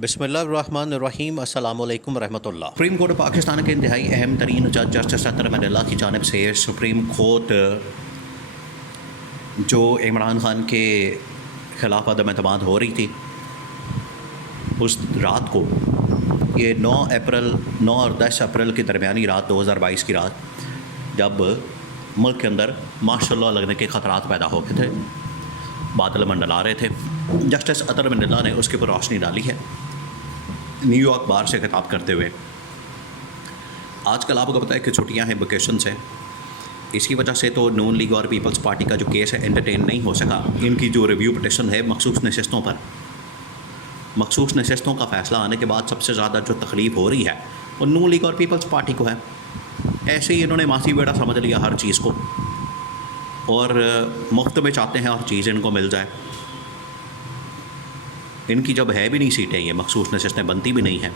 बिस्मिल्लाहिर्रहमानिर्रहीम अस्सलामु अलैकुम रहमतुल्लाह। सुप्रीम कोर्ट पाकिस्तान के इंतहाई अहम तरीन जज जस्टिस अतर मंडेला की जानिब से सुप्रीम कोर्ट जो इमरान खान के ख़िलाफ़ अदम एतमाद हो रही थी उस रात को, ये 9 और 10 अप्रैल के दरमियानी रात 2022 की रात, जब मुल्क के अंदर माशाअल्लाह लगने के ख़तरात पैदा हो गए थे, बादल मंडला रहे थे, जस्टिस अतर मंडेला ने उसके ऊपर रोशनी डाली है न्यूयॉर्क बार से खिताब करते हुए। आजकल आपको पता है कि छुट्टियां हैं, वेकेशंस हैं, इसकी वजह से तो नून लीग और पीपल्स पार्टी का जो केस है एंटरटेन नहीं हो सका। इनकी जो रिव्यू पिटिशन है मखसूस नशस्तों पर, मखसूस नशस्तों का फ़ैसला आने के बाद सबसे ज़्यादा जो तकलीफ़ हो रही है वो नून लीग और पीपल्स पार्टी को है। ऐसे ही इन्होंने मासी बेड़ा समझ लिया हर चीज़ को, और मुफ्त में चाहते हैं हर चीज़ इनको मिल जाए। इनकी जब है भी नहीं सीटें, ये मखसूस नशस्तें बनती भी नहीं हैं,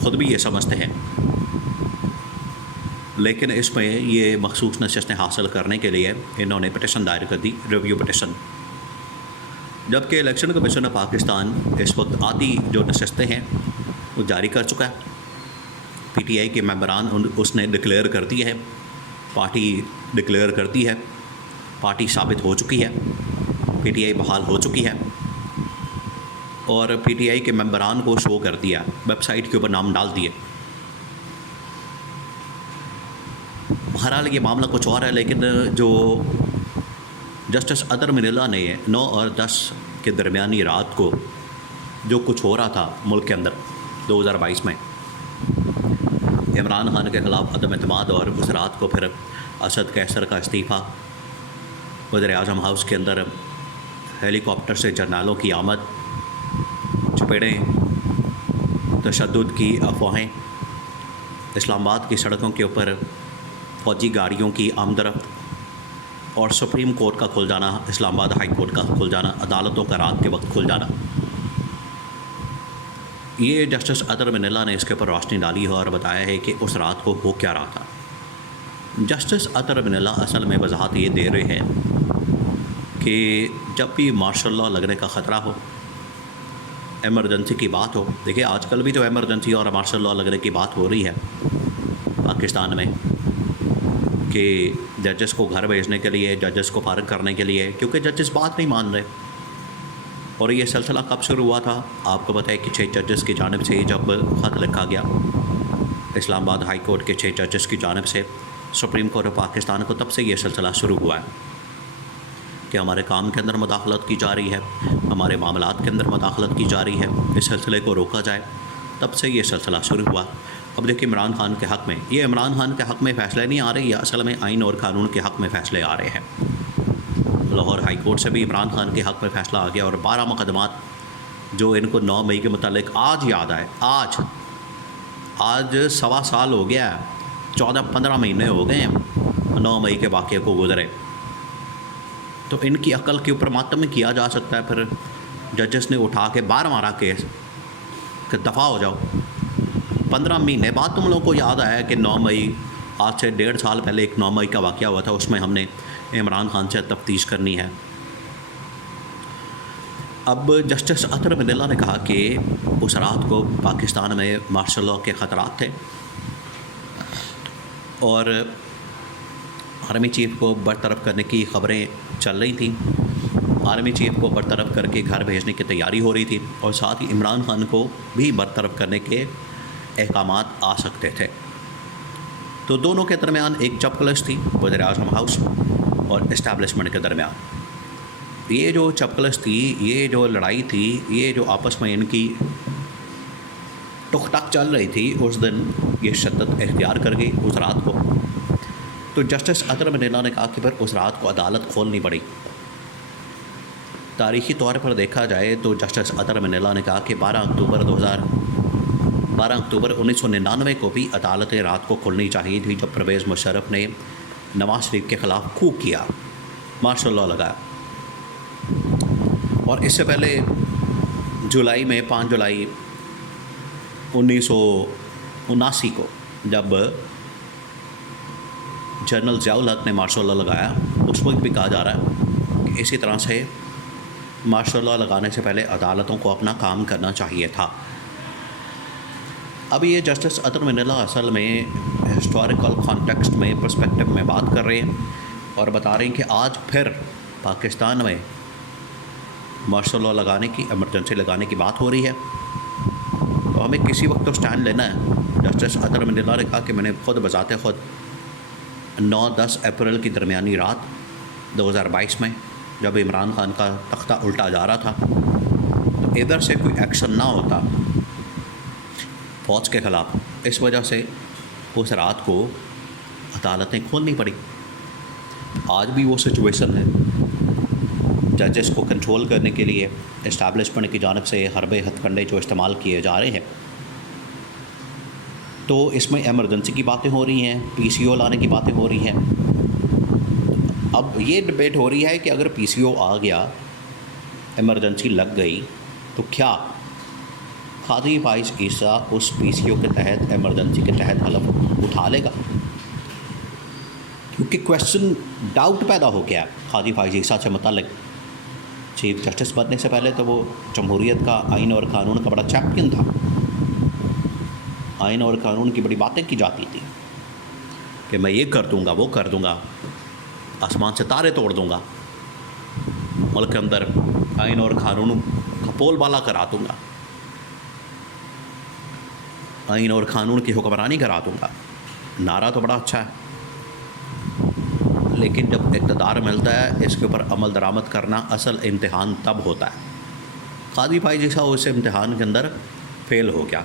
ख़ुद भी ये समझते हैं, लेकिन इसमें ये मखसूस नशस्तें हासिल करने के लिए इन्होंने पिटिशन दायर कर दी, रिव्यू पिटिशन। जबकि इलेक्शन कमीशन ऑफ पाकिस्तान इस वक्त आधी जो नशस्तें हैं वो जारी कर चुका है। PTI के मेंबरान उसने डिक्लेयर कर दी है, पार्टी डिक्लेयर करती है, पार्टी साबित हो चुकी है, PTI बहाल हो चुकी है, और PTI के मेंबरान को शो कर दिया, वेबसाइट के ऊपर नाम डाल दिए। बहरहाल ये मामला कुछ और है, लेकिन जो जस्टिस अतर मंडेला ने 9 और 10 के दरमियानी रात को जो कुछ हो रहा था मुल्क के अंदर 2022 में, इमरान खान के ख़िलाफ़ अदम एतमाद, और उस रात को फिर असद कैसर का इस्तीफ़ा, वज़ीर-ए-आज़म हाउस के अंदर हेलीकॉप्टर से जर्नलों की आमद, चपेड़ें, तशद्दुद की अफवाहें, इस्लामाबाद की सड़कों के ऊपर फ़ौजी गाड़ियों की आमदरफ्त, और सुप्रीम कोर्ट का खुल जाना, इस्लामाबाद हाई कोर्ट का खुल जाना, अदालतों का रात के वक्त खुल जाना, ये जस्टिस अतर मंडेला ने इसके ऊपर रोशनी डाली है और बताया है कि उस रात को हो क्या रहा था। जस्टिस अतर मंडेला असल में वजाहत ये दे रहे हैं कि जब भी मार्शल लॉ लगने का ख़तरा हो, एमरजेंसी की बात हो, देखिए आजकल भी तो एमरजेंसी और मार्शल लॉ लगने की बात हो रही है पाकिस्तान में, कि जजेस को घर भेजने के लिए, जजेस को फारिग करने के लिए, क्योंकि जजेस बात नहीं मान रहे। और ये सिलसिला कब शुरू हुआ था आपको पता है कि 6 जजेस की जानिब से जब ख़त लिखा गया इस्लामाबाद हाई कोर्ट के 6 जजेस की जानिब से सुप्रीम कोर्ट ऑफ पाकिस्तान को, तब से ये सिलसिला शुरू हुआ है कि हमारे काम के अंदर मुदाखलत की जा रही है, हमारे मामलात के अंदर मुदाखलत की जा रही है, इस सिलसिले को रोका जाए। तब से ये सिलसिला शुरू हुआ। अब देखिए इमरान खान के हक़ में, ये इमरान खान के हक़ में फ़ैसले नहीं आ रहे, या असल में आइन और कानून के हक़ में फ़ैसले आ रहे हैं। लाहौर हाई कोर्ट से भी इमरान खान के हक़ में फ़ैसला आ गया, और 12 मुकदमात जो इनको 9 मई के मुतालिक आज याद आए, आज 1.25 साल हो गया है, 14-15 महीने हो गए हैं 9 मई के वाक़े को गुजरे, तो इनकी अकल के ऊपर मातम किया जा सकता है। फिर जजेस ने उठा के 12 मारा केस कि दफ़ा हो जाओ। 15 महीने बाद तुम लोगों को याद आया कि 9 मई, आज से 1.5 साल पहले एक 9 मई का वाक़या हुआ था, उसमें हमने इमरान खान से तफ्तीश करनी है। अब जस्टिस अतर मंडेला ने कहा कि उस रात को पाकिस्तान में मार्शल लॉ के ख़तरात थे, और आर्मी चीफ़ को बरतरफ करने की ख़बरें चल रही थी, आर्मी चीफ़ को बरतरफ करके घर भेजने की तैयारी हो रही थी, और साथ ही इमरान खान को भी बरतरफ करने के अहकामात आ सकते थे। तो दोनों के दरमियान एक चपकलश थी, वज़ीर-ए-आज़म हाउस और इस्टेब्लिशमेंट के दरमियान। ये जो चपकलश थी, ये जो लड़ाई थी, ये जो आपस में इनकी टुक टक चल रही थी, उस दिन ये शिद्दत इख्तियार कर गई उस रात को। तो जस्टिस अतर मंडेला ने कहा कि फिर उस रात को अदालत खोलनी पड़ी। तारीख़ी तौर पर देखा जाए तो जस्टिस अतर मंडेला ने कहा कि 12 अक्टूबर 1999 को भी अदालतें रात को खुलनी चाहिए थी, जब परवेज़ मुशर्रफ ने नवाज शरीफ के ख़िलाफ़ कू किया, मार्शल लॉ लगाया। और इससे पहले जुलाई में 5 जुलाई 1979 को जब जनरल ज़ियाउल हक़ ने मार्शल लॉ लगाया, उस वक्त भी कहा जा रहा है कि इसी तरह से मार्शल लॉ लगाने से पहले अदालतों को अपना काम करना चाहिए था। अब ये जस्टिस अतर मिनल्ला असल में हिस्टोरिकल कॉन्टेक्स्ट में पर्सपेक्टिव में बात कर रहे हैं और बता रहे हैं कि आज फिर पाकिस्तान में मार्शल लॉ लगाने की, इमरजेंसी लगाने की बात हो रही है। तो हमें किसी वक्त तो स्टैंड लेना है। जस्टिस अतर मिनल्ला ने कहा कि मैंने खुद बजाते खुद 9-10 अप्रैल की दरमियानी रात 2022 में जब इमरान खान का तख्ता उल्टा जा रहा था, तो इधर से कोई एक्शन ना होता फ़ौज के ख़िलाफ़, इस वजह से उस रात को अदालतें खोलनी पड़ी। आज भी वो सिचुएशन है। जजेस को कंट्रोल करने के लिए इस्टेब्लिशमेंट की जानिब से हरबे हथकंडे जो इस्तेमाल किए जा रहे हैं, तो इसमें एमरजेंसी की बातें हो रही हैं, पीसीओ लाने की बातें हो रही हैं। अब ये डिबेट हो रही है कि अगर पीसीओ आ गया, एमरजेंसी लग गई, तो क्या काजी फाइज ईसा उस पीसीओ के तहत, एमरजेंसी के तहत हलफ उठा लेगा? क्योंकि क्वेश्चन, डाउट पैदा हो गया काजी फाइज ईसा से मुतालिक। चीफ जस्टिस बनने से पहले तो वो जमहूरियत का, आइन और कानून का बड़ा चैम्पियन था। आइन और कानून की बड़ी बातें की जाती थी कि मैं ये कर दूँगा, वो कर दूँगा, आसमान से तारे तोड़ दूँगा, मुल्क के अंदर आइन और कानून का बोलबाला करा दूँगा, आइन और कानून की हुक्मरानी करा दूँगा। नारा तो बड़ा अच्छा है, लेकिन जब इक़्तिदार मिलता है, इसके ऊपर अमल दरामद करना असल इम्तिहान तब होता है। काजी फाइज ईसा उस इम्तिहान के अंदर फ़ेल हो गया,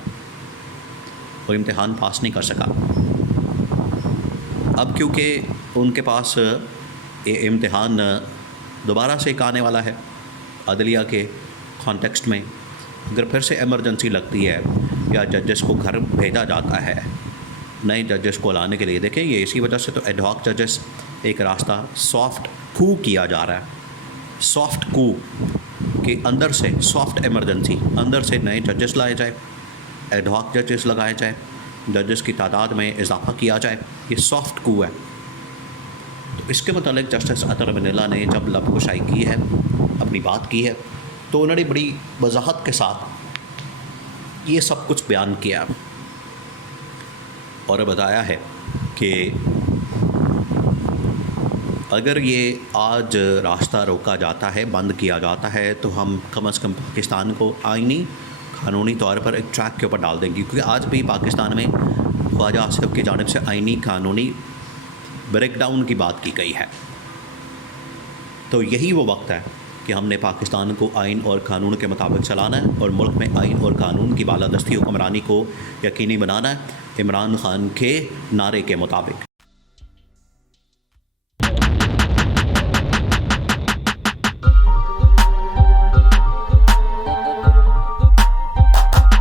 वो इम्तिहान पास नहीं कर सका। अब क्योंकि उनके पास ये इम्तिहान दोबारा से एक आने वाला है अदलिया के कॉन्टेक्स्ट में, अगर फिर से एमरजेंसी लगती है या जजेस को घर भेजा जाता है नए जजेस को लाने के लिए, देखें ये इसी वजह से तो एडहॉक जजेस एक रास्ता सॉफ्ट कू किया जा रहा है। सॉफ्ट कू के अंदर से, सॉफ्ट एमरजेंसी, अंदर से नए जजेस लाए जाए, एडहॉक जजेस लगाए जाए, जजेस की तादाद में इजाफा किया जाए, ये सॉफ्ट कू है। तो इसके मतलब जस्टिस अतर मिनल्ला ने जब लबकुशाई की है, अपनी बात की है, तो उन्होंने बड़ी वजाहत के साथ ये सब कुछ बयान किया और बताया है कि अगर ये आज रास्ता रोका जाता है, बंद किया जाता है, तो हम कम से कम पाकिस्तान को आईनी कानूनी तौर पर एक ट्रैक के ऊपर डाल देंगे। क्योंकि आज भी पाकिस्तान में ख्वाजा आसिफ की जानिब से आईनी कानूनी ब्रेकडाउन की बात की गई है। तो यही वो वक्त है कि हमने पाकिस्तान को आइन और कानून के मुताबिक चलाना है और मुल्क में आइन और कानून की बालादस्ती हुक्मरानी को यकीनी बनाना है, इमरान खान के नारे के मुताबिक।